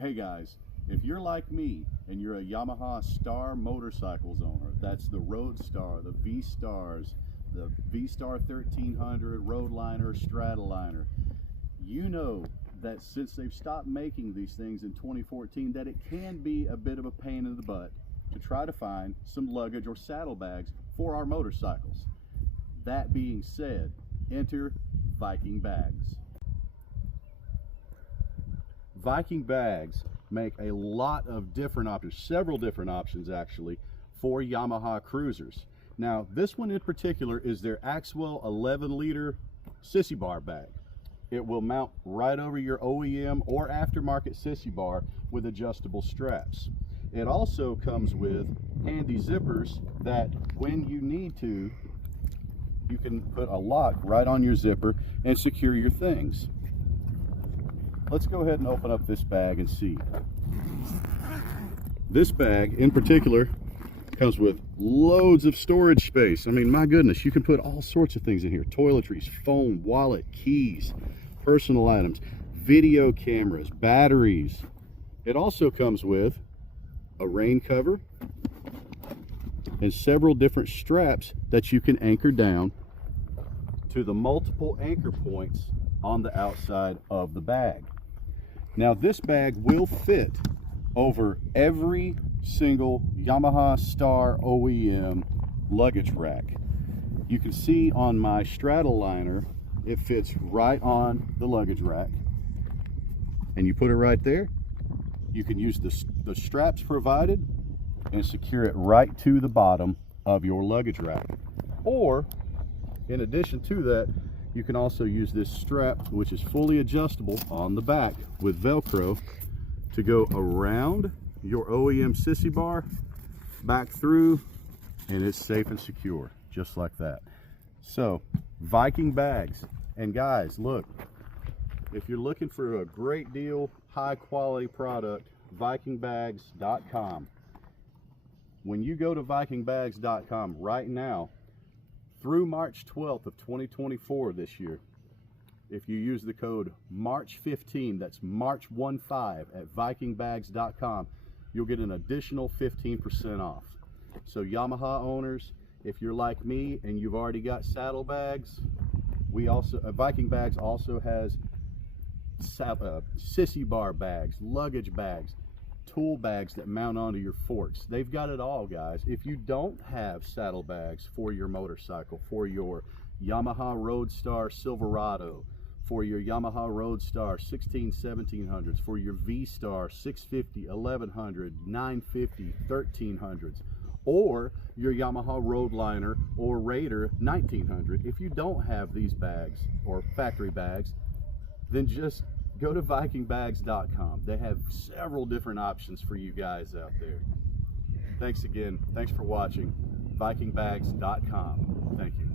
Hey guys, if you're like me and you're a Yamaha Star motorcycles owner, that's the Roadstar, the V-Stars, the V-Star 1300, Roadliner, Stratoliner, you know that since they've stopped making these things in 2014 that it can be a bit of a pain in the butt to try to find some luggage or saddlebags for our motorcycles. That being said, enter Vikingbags. Vikingbags make a lot of different options, several different options actually, for Yamaha cruisers. Now this one in particular is their Axwell 11-liter sissy bar bag. It will mount right over your OEM or aftermarket sissy bar with adjustable straps. It also comes with handy zippers that when you need to, you can put a lock right on your zipper and secure your things. Let's go ahead and open up this bag and see. This bag in particular comes with loads of storage space. I mean, my goodness, you can put all sorts of things in here. Toiletries, phone, wallet, keys, personal items, video cameras, batteries. It also comes with a rain cover and several different straps that you can anchor down to the multiple anchor points on the outside of the bag. Now this bag will fit over every single Yamaha Star OEM luggage rack. You can see on my Stratoliner, it fits right on the luggage rack. And you put it right there. You can use the straps provided and secure it right to the bottom of your luggage rack. Or, in addition to that, you can also use this strap, which is fully adjustable on the back with Velcro, to go around your OEM sissy bar, back through, and it's safe and secure, just like that. So, Vikingbags. And guys, look, if you're looking for a great deal, high quality product, Vikingbags.com. When you go to Vikingbags.com right now, through March 12th of 2024 this year, if you use the code March15, that's March15 at Vikingbags.com, you'll get an additional 15% off. So Yamaha owners, if you're like me and you've already got saddlebags, Vikingbags also has sissy bar bags, luggage bags, tool bags that mount onto your forks. They've got it all, guys. If you don't have saddlebags for your motorcycle, for your Yamaha Roadstar Silverado, for your Yamaha Roadstar 1700s, for your V-Star 650, 1100, 950, 1300s, or your Yamaha Roadliner or Raider 1900, if you don't have these bags or factory bags, then just go to Vikingbags.com. They have several different options for you guys out there. Thanks again. Thanks for watching. Vikingbags.com. Thank you.